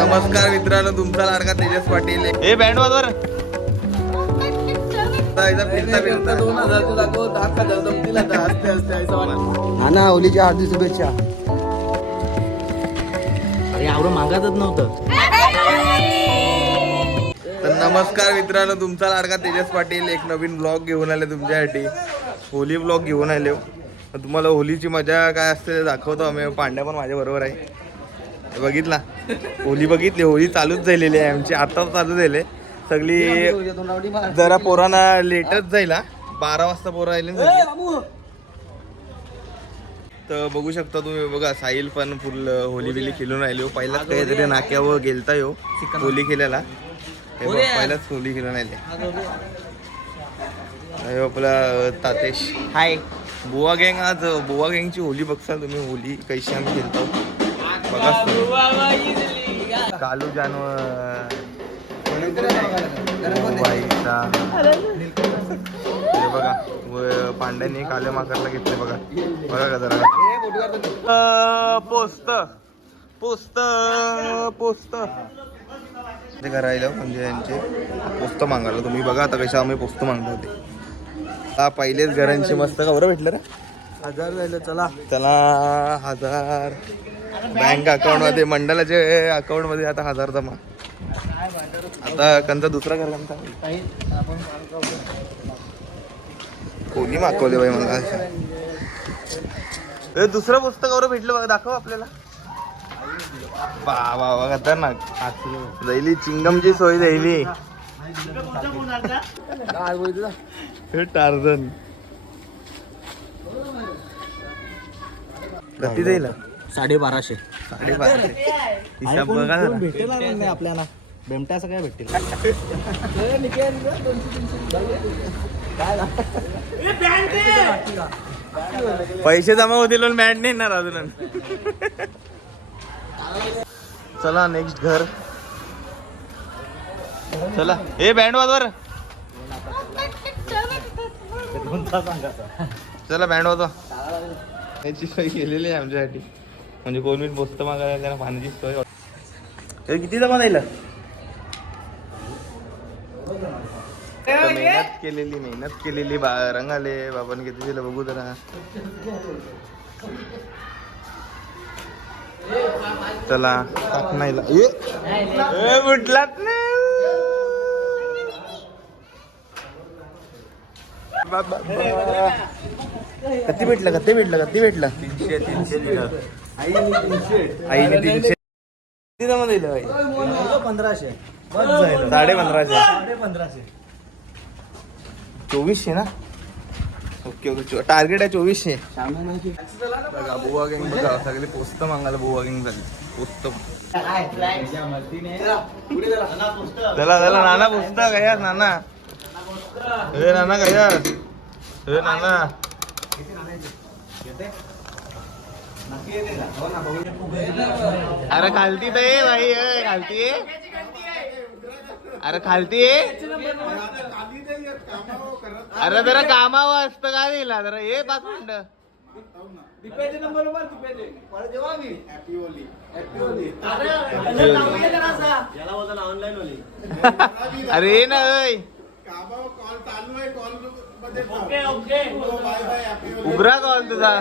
नमस्कार मित्रांनो, तुमचा लाडका तेजस पाटील. हे बँड वाजवर फिरता फिरता 2000 दाखव 10,000 जमतील आता असते नाना होलीच्या हार्दिक शुभेच्छा. अरे एवढं मागतच नव्हतं. तर नमस्कार मित्रांनो, तुमचा लाडका तेजस पाटील एक नवीन ब्लॉग घेऊन आले तुमच्यासाठी. होली ब्लॉग घेऊन आले. तुम्हाला होलीची मजा काय असते ते दाखवतो आम्ही. पांड्या पण माझ्या बरोबर आहे. बघितला होली बघितली. होली चालूच झालेली आहे आमची, आता चालू झाले. सगळी जरा पोरांना लेटच जाईल. 12 वाजता पोरं राहिले. तर बघू शकता तुम्ही. बघा साहिल पण फुल होली बिली खेळून राहिले. पहिलाच काहीतरी नाक्यावर गेलता यो होली खेळायला. पहिलाच होली खेळून राहिले. आपला तातेश हाय. बुवा गँग. आज बुवा गँगची होली बघसाल तुम्ही. होली कशी आम्ही खेळतो बघा. कालू जानवर बघा. पांड्याने काले माकरला घेतले बघा. बघा का जरा पोस्त पोस्त पोस्त ते करायला म्हणजे यांचे पोस्त मागायला. तुम्ही बघा आता कशा आम्ही पोस्त मागतो ते. हा पहिलेच घरांची मस्त का बरं भेटलं रे. 1000 झालं. चला त्याला 1000 बँक अकाउंट मध्ये, मंडळाच्या अकाउंट मध्ये आता 1000 जमा. आता कंचा दुसरा घर कंचा कोणी मागवले बाई मला. दुसरं पुस्तक वर भेटलं बघा. दाखव आपल्याला. वा वा वा खतरनाक. जायली चिंगमची सोय जायली. टार्झन किती जाईल. 1250. 1250. हिसाब बघा ना. भेटेल नाही आपल्याला. बेमटा असं काय भेटेल. पैसे जमा होतील पण बँड नाही येणार अजून. चला नेक्स्ट घर. चला हे बँड वाजवर. चला बँड वाजवा. याची सोय केलेली आहे आमच्यासाठी. म्हणजे कोण बिन पोस्त मागायला त्यांना पाण्याची सोय. किती जमा जाईल. मेहनत केलेली रंग आले. बाबांनी किती दिलं बघू जरा. चला टाक नाही बुटलात नाही. कधी भेटलं 300 आईने 300. किती जमा दिलं बाई. 1500. 1550. 2400 ना. Okay okay. टार्गेट आहे 2400. बघा बुवा गँग बघा. सगळे पोस्त मागायला बुवा गँग झाली. पोस्त चला चला नाना पोस्त गया. नाना हे नाना गया. हे नाना अरे खालती तर ये भाई. खालती ये. अरे खालती ये. अरे जरा कामावर असतं काय दिला जरा. ये 5 मिनिटं. अरे ये ना. उघरा कॉल तुझा.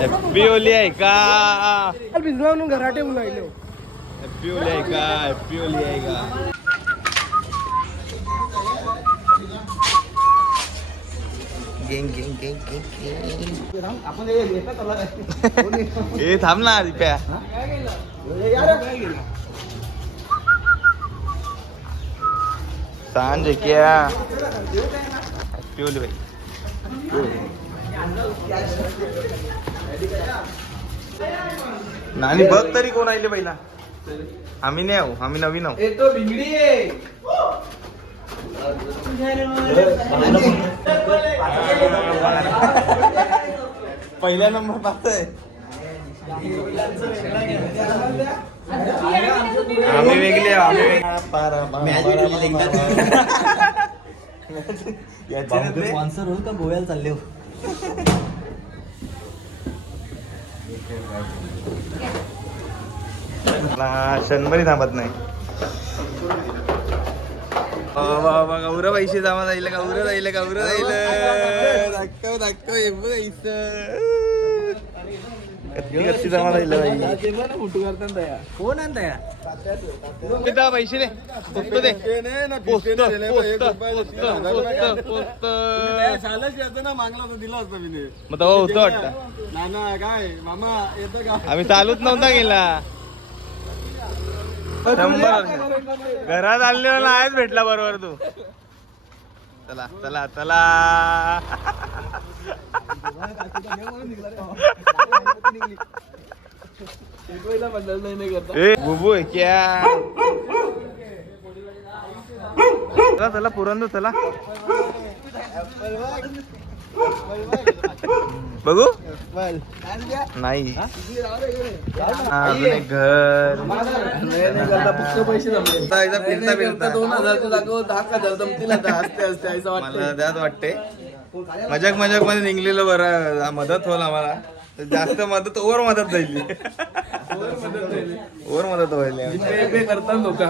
हॅपी होली आहे का. भिजवावून घराटे बोलायलो. हॅपी होली आहे का. हॅपी होली आहे का. हे थांब ना दिप्या. सांज क्या हॅपी होली बाई. नानी बघ तरी कोण आले पहिला. आम्ही नाही आहो. आम्ही नवीन आहो. पहिला नंबर पाहतोय. आम्ही वेगळे. स्पॉन्सर होईल का गोव्याला चालले हो. शंभरी थांबत नाही. गौरव पैसे जमा जाईल गौरव जाईल कशी जमा जाईल कोण आणता या पैसे दे पोचतो दे मागला तर दिला असता मी मग तेव्हा होतं वाटतं. नाना काय मामा येतं का आम्ही चालूच नव्हता गेला. 100 घरात आलेला नाहीच भेटला बरोबर तू. चला चला चला ए बुबू आहे क्या. चला चला पुरंदू चला बघू नाही. अजून एक घर फिरता फिरता 2000 दाखव 10,000 जमतील आता हसते हसते असं वाटतं. मला त्यात वाटते मजाक मजाक मध्ये निघलेलं बरं मदत होईल आम्हाला. जास्त मदत ओव्हर मदत जाईल ओव्हर मदत व्हायला करतात लोक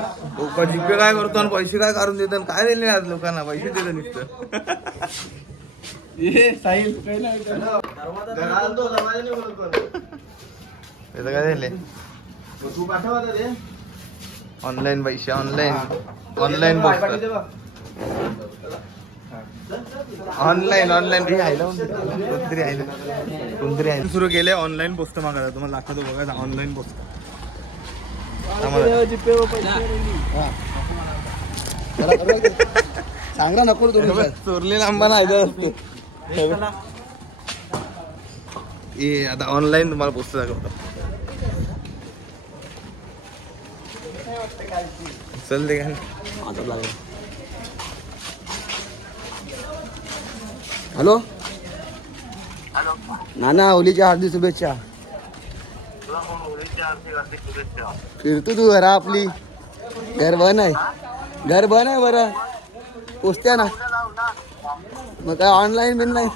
जीपे काय करतो आणि पैसे काय काढून देतात काय दिले आज लोकांना पैसे देतात नुसतं. त्याचं काय झाले ऑनलाईन पैसे ऑनलाईन ऑनलाईन ऑनलाईन ऑनलाईन कोणतरी आहे सुरू केले ऑनलाईन पोस्ट मागायला. तुम्हाला दाखवतो बघा ऑनलाईन पोस्ट. सांगा नको तुम्ही चोरलेला आंबा नाही ए आता ऑनलाईन तुम्हाला पोस्ट दाखवतो. चल दे का हॅलो नाना होलीच्या हार्दिक शुभेच्छा. फिरतो तू घरा आपली घर बन आहे बरं पोचत्या ना मग काय ऑनलाईन बिन नाही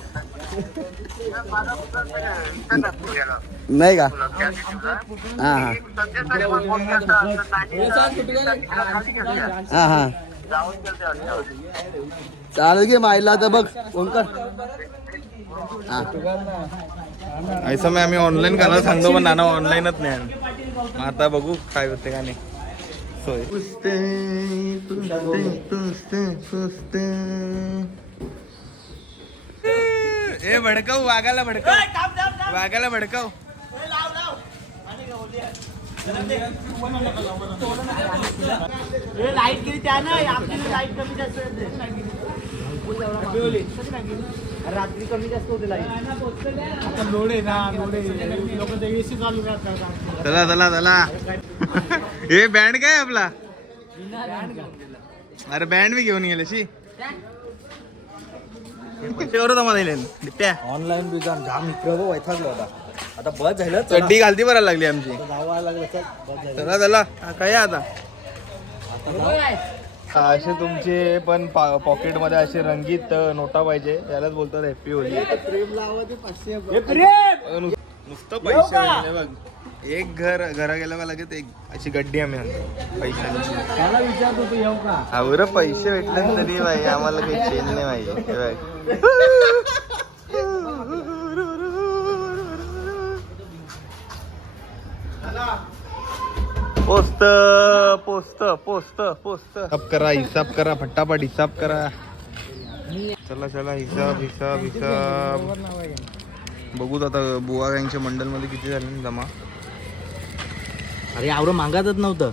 नाही का हां हां हां हां चालेल घे मायला तर बघ फोन कर. ऐसा मी आम्ही ऑनलाईन करायला सांगतो पण नाना ऑनलाईनच नाही. आता बघू काय होते का नाही. सोय ए भडकाऊ वाघाला भडकाऊ लाईट गेली त्या नाही आपली लाईट कमी जास्त रात्री कमी जास्त होते लाईट. चला चला चला हे बँड काय आपला. अरे बँड बी घेऊन गेल्याशी ऑनलाईन बी जाम मित्र वैतागलो होता. आता बस झालं चड्डी घालती भरायला लागली आमची. जावं लागलं चला चला काय आता असे तुमचे पण पॉकेट मध्ये असे रंगीत नोटा पाहिजे त्यालाच बोलतात हॅपी होली. नुसतं पैसे बघ एक घरा गेला का लगेच एक अशी गड्डी आम्ही आणतो पैशांची. त्याला विचारतो तू येऊ का अवरं पैसे भेटले तरी भाई आम्हाला काही चेन नाही पाहिजे. पोस्ट पोस्ट पोस्ट पोस्ट हिसाब करा फटाफट हिसाब करा. चला चला हिसाब बघूच आता बुवा गँगच्या मंडल मध्ये किती झाले जमा. अरे आवडं मागातच नव्हतं.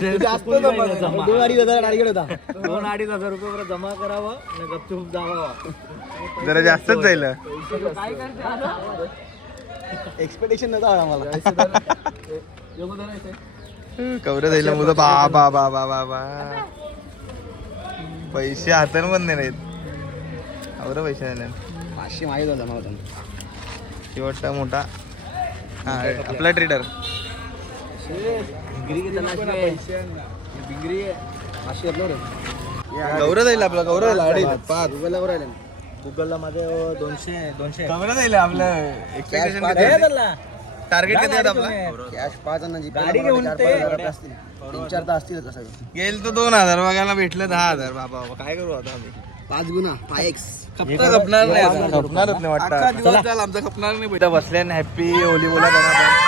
2,000-2,500 रुपये जमा करावं गपचूप जावं. जरा जास्तच जाईल. एक्सपेक्टेशन नव्हतं आम्हाला. कवरे जाईल मुलं बा बा बा बा बा बा पैसे हातान पण नाही आवरं पैसे नाही. 500 माहीत झालं मला शेवटचा मोठा हा आपला ट्रेडर गौरव जाईल आपला गौरव पाच गुगलला माझे 200 कमी जाईल आपलं एक्सपेक्टेशन टार्गेट किती आहे आपला कॅश 5 जणांची गाडी घेऊन ते- 3-4 तर असतील कसं गेल तर 2,000 बघायला भेटलं 10,000 बाबा काय करू आता आम्ही 5 गुना 5x खपणारच नाही वाटतं आमचा खपणार नाही बसले हॅपी होली बोला त्यांना पण